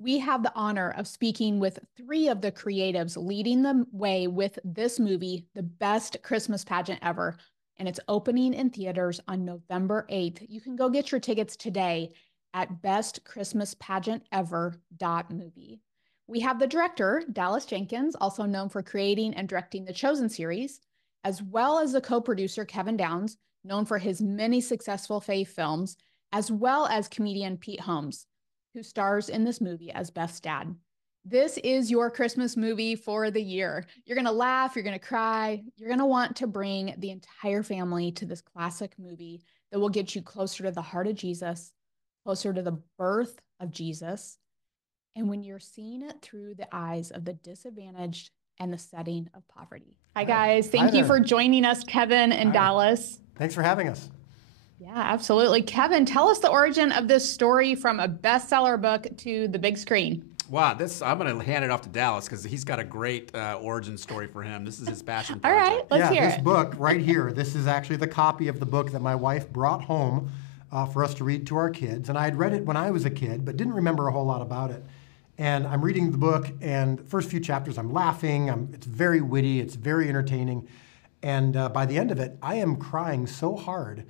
We have the honor of speaking with three of the creatives leading the way with this movie, The Best Christmas Pageant Ever, and it's opening in theaters on November 8th. You can go get your tickets today at bestchristmaspageentever.movie. We have the director, Dallas Jenkins, also known for creating and directing the Chosen series, as well as the co-producer, Kevin Downs, known for his many successful faith films, as well as comedian Pete Holmes, who stars in this movie as Beth's dad. This is your Christmas movie for the year. You're going to laugh, you're going to cry, you're going to want to bring the entire family to this classic movie that will get you closer to the heart of Jesus, closer to the birth of Jesus, and when you're seeing it through the eyes of the disadvantaged and the setting of poverty. Hi, guys. Thank you for joining us, Kevin and Dallas. Thanks for having us. Yeah, absolutely. Kevin, tell us the origin of this story from a bestseller book to the big screen. Wow, I'm going to hand it off to Dallas because he's got a great origin story for him. This is his passion All project. right, let's hear this it. book right here, this is actually the copy of the book that my wife brought home for us to read to our kids. And I had read it when I was a kid, but didn't remember a whole lot about it. And I'm reading the book, and the first few chapters I'm laughing. It's very witty, it's very entertaining. And by the end of it, I am crying so hard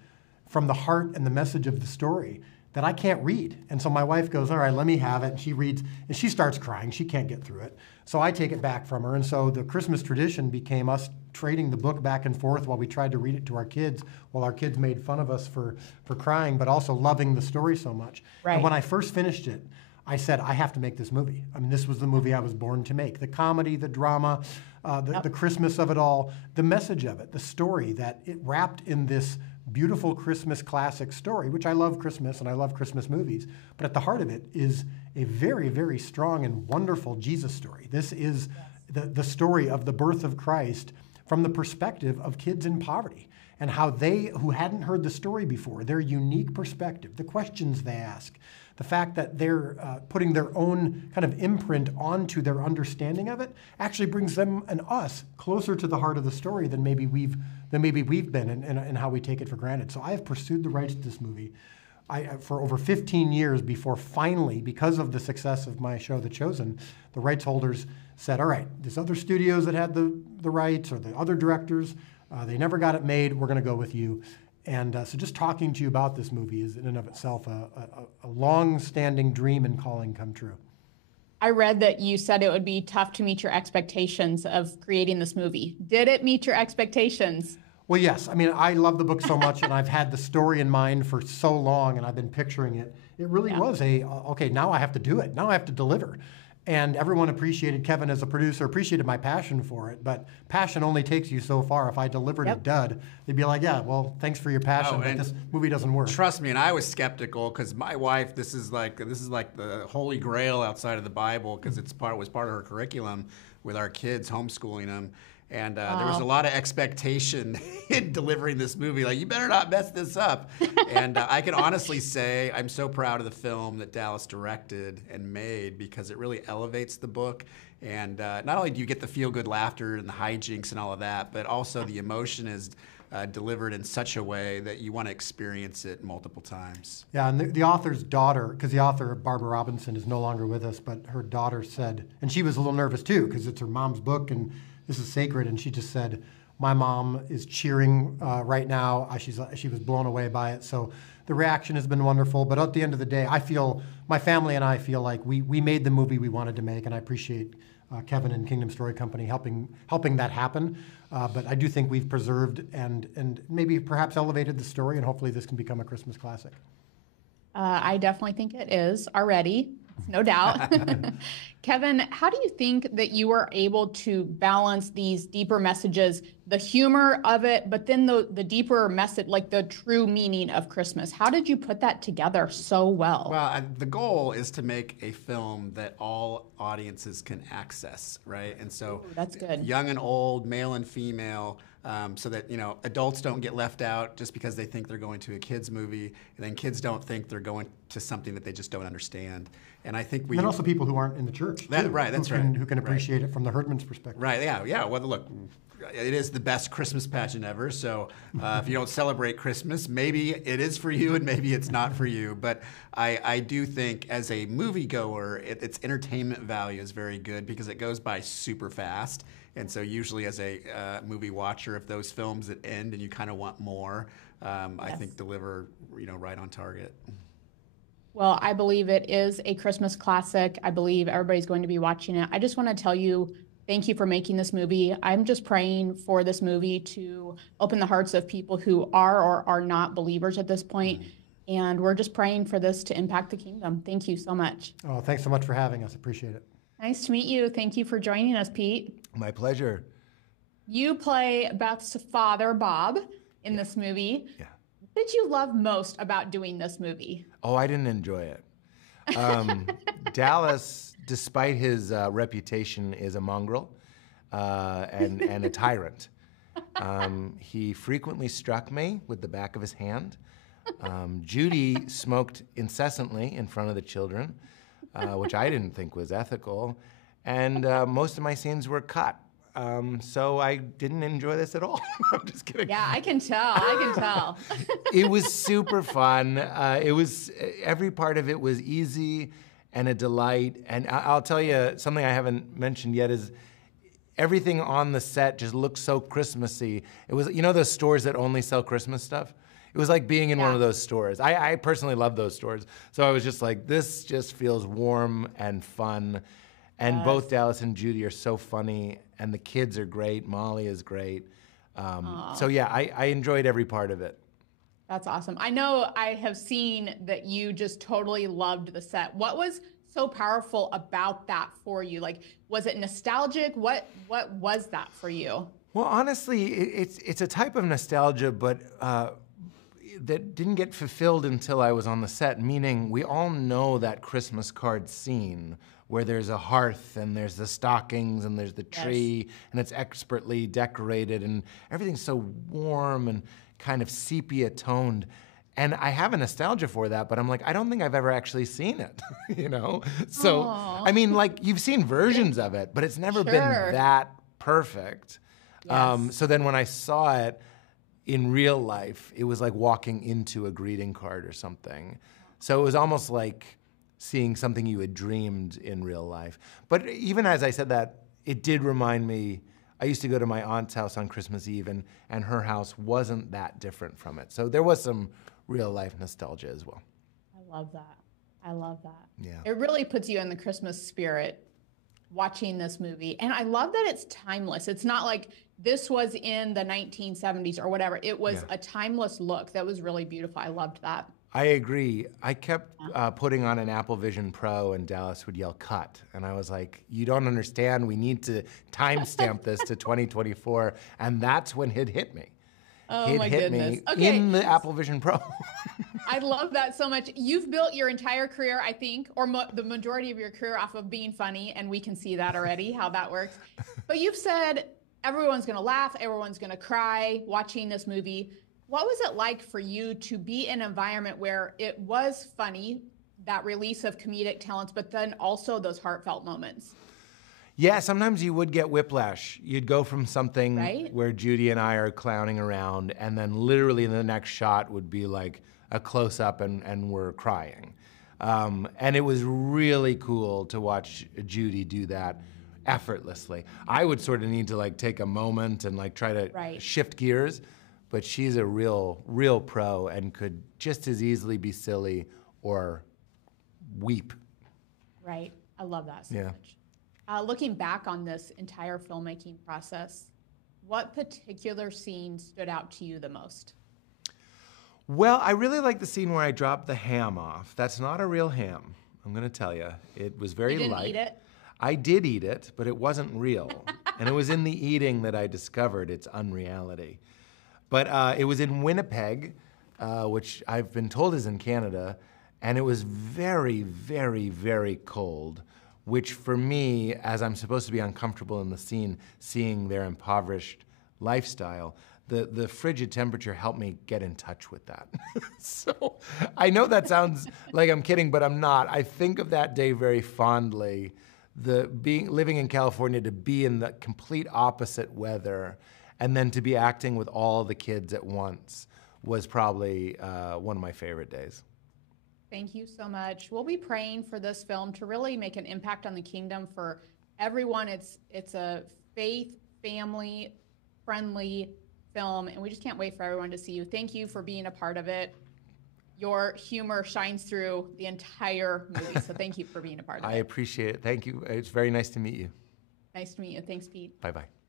from the heart and the message of the story that I can't read. And so my wife goes, all right, let me have it. And she reads, and she starts crying. She can't get through it. So I take it back from her. And so the Christmas tradition became us trading the book back and forth while we tried to read it to our kids, while our kids made fun of us for crying, but also loving the story so much. Right. And when I first finished it, I said, I have to make this movie. I mean, this was the movie I was born to make. The comedy, the drama, the Christmas of it all, the message of it, the story that it wrapped in this beautiful Christmas classic story, which I love Christmas and I love Christmas movies, but at the heart of it is a very, very strong and wonderful Jesus story. This is the story of the birth of Christ from the perspective of kids in poverty and how they, who hadn't heard the story before, their unique perspective, the questions they ask, the fact that they're putting their own kind of imprint onto their understanding of it actually brings them and us closer to the heart of the story than maybe we've been and how we take it for granted. So I have pursued the rights to this movie for over 15 years before finally, because of the success of my show, The Chosen, the rights holders said, all right, these other studios that had the rights or the other directors, they never got it made, we're gonna go with you. And so just talking to you about this movie is in and of itself a long-standing dream and calling come true. I read that you said it would be tough to meet your expectations of creating this movie. Did it meet your expectations? Well, yes. I mean, I love the book so much, and I've had the story in mind for so long, and I've been picturing it. It really was okay, now I have to do it. Now I have to deliver. And everyone appreciated, Kevin as a producer, appreciated my passion for it, but passion only takes you so far. If I delivered a dud, they'd be like, yeah, well, thanks for your passion, but this movie doesn't work. Trust me, and I was skeptical because my wife, this is like the holy grail outside of the Bible because was part of her curriculum with our kids, homeschooling them. And there was a lot of expectation in delivering this movie. Like, you better not mess this up. And I can honestly say I'm so proud of the film that Dallas directed and made because it really elevates the book. And not only do you get the feel-good laughter and the hijinks and all of that, but also the emotion is delivered in such a way that you want to experience it multiple times. Yeah, and the author's daughter, because the author, Barbara Robinson, is no longer with us, but her daughter said, and she was a little nervous too, because it's her mom's book, and this is sacred, and she just said, my mom is cheering right now. She was blown away by it. So the reaction has been wonderful. But at the end of the day, my family and I feel like we made the movie we wanted to make, and I appreciate Kevin and Kingdom Story Company helping that happen. But I do think we've preserved and maybe perhaps elevated the story, and hopefully this can become a Christmas classic. I definitely think it is already, no doubt. Kevin, how do you think that you were able to balance these deeper messages, the humor of it, but then the deeper message, like the true meaning of Christmas? How did you put that together so well? Well, the goal is to make a film that all audiences can access, right? And so that's good. Young and old, male and female, so that adults don't get left out just because they think they're going to a kids movie, and then kids don't think they're going to something that they just don't understand. And I think and then also people who aren't in the church, right, that's right. Who can appreciate it from the herdman's perspective. Right, yeah. Well, look, it is the best Christmas pageant ever, so if you don't celebrate Christmas, maybe it is for you and maybe it's not for you. But I do think as a moviegoer, its entertainment value is very good because it goes by super fast. And so usually as a movie watcher, if those films that end and you kind of want more, I think deliver right on target. Well, I believe it is a Christmas classic. I believe everybody's going to be watching it. I just want to tell you, thank you for making this movie. I'm just praying for this movie to open the hearts of people who are or are not believers at this point. And we're just praying for this to impact the kingdom. Thank you so much. Oh, thanks so much for having us. Appreciate it. Nice to meet you. Thank you for joining us, Pete. My pleasure. You play Beth's father, Bob, in this movie. Yeah. What did you love most about doing this movie? Oh, I didn't enjoy it. Dallas, despite his reputation, is a mongrel and a tyrant. He frequently struck me with the back of his hand. Judy smoked incessantly in front of the children, which I didn't think was ethical. And most of my scenes were cut. So I didn't enjoy this at all. I'm just kidding. Yeah, I can tell. It was super fun. Every part of it was easy and a delight. And I'll tell you something I haven't mentioned yet is everything on the set just looked so Christmassy. It was, those stores that only sell Christmas stuff? It was like being in one of those stores. I personally love those stores. So I was just like, this just feels warm and fun. And both Dallas and Judy are so funny, and the kids are great. Molly is great. So yeah, I enjoyed every part of it. That's awesome. I know I have seen that you just totally loved the set. What was so powerful about that for you? Like, was it nostalgic? What was that for you? Well, honestly, it's a type of nostalgia, but that didn't get fulfilled until I was on the set, meaning we all know that Christmas card scene where there's a hearth and there's the stockings and there's the tree and it's expertly decorated and everything's so warm and kind of sepia toned. And I have a nostalgia for that, but I'm like, I don't think I've ever actually seen it, So, Aww. I mean, like, you've seen versions of it, but it's never been that perfect. Yes. So then when I saw it in real life, it was like walking into a greeting card or something. So it was almost like seeing something you had dreamed in real life. But even as I said that, it did remind me, I used to go to my aunt's house on Christmas Eve, and her house wasn't that different from it. So there was some real life nostalgia as well. I love that. Yeah. It really puts you in the Christmas spirit watching this movie. And I love that it's timeless. It's not like this was in the 1970s or whatever. It was a timeless look. That was really beautiful. I loved that. I agree. I kept putting on an Apple Vision Pro, and Dallas would yell, "Cut." And I was like, you don't understand. We need to timestamp this to 2024. And that's when it hit me. Oh, my goodness. Me Okay. in the Apple Vision Pro. I love that so much. You've built your entire career, I think, or the majority of your career off of being funny, and we can see that already, how that works. But you've said everyone's going to laugh, everyone's going to cry watching this movie. What was it like for you to be in an environment where it was funny, that release of comedic talents, but then also those heartfelt moments? Yeah, sometimes you would get whiplash. You'd go from something where Judy and I are clowning around, and then literally the next shot would be like a close-up and we're crying. And it was really cool to watch Judy do that effortlessly. I would sort of need to like take a moment and like try to shift gears, but she's a real pro and could just as easily be silly or weep. Right. I love that so much. Looking back on this entire filmmaking process, what particular scene stood out to you the most? Well, I really like the scene where I dropped the ham off. That's not a real ham, I'm going to tell you. It was very light. You didn't eat it? I did eat it, but it wasn't real. And it was in the eating that I discovered its unreality. But it was in Winnipeg, which I've been told is in Canada, and it was very, very, very cold, which for me, as I'm supposed to be uncomfortable in the scene, seeing their impoverished lifestyle, the frigid temperature helped me get in touch with that. So I know that sounds like I'm kidding, but I'm not. I think of that day very fondly. Living in California, to be in the complete opposite weather, and then to be acting with all the kids at once was probably one of my favorite days. Thank you so much. We'll be praying for this film to really make an impact on the kingdom for everyone. It's a faith, family, friendly film, and we just can't wait for everyone to see you. Thank you for being a part of it. Your humor shines through the entire movie, so thank you for being a part of it. I appreciate it. Thank you. It's very nice to meet you. Nice to meet you. Thanks, Pete. Bye-bye.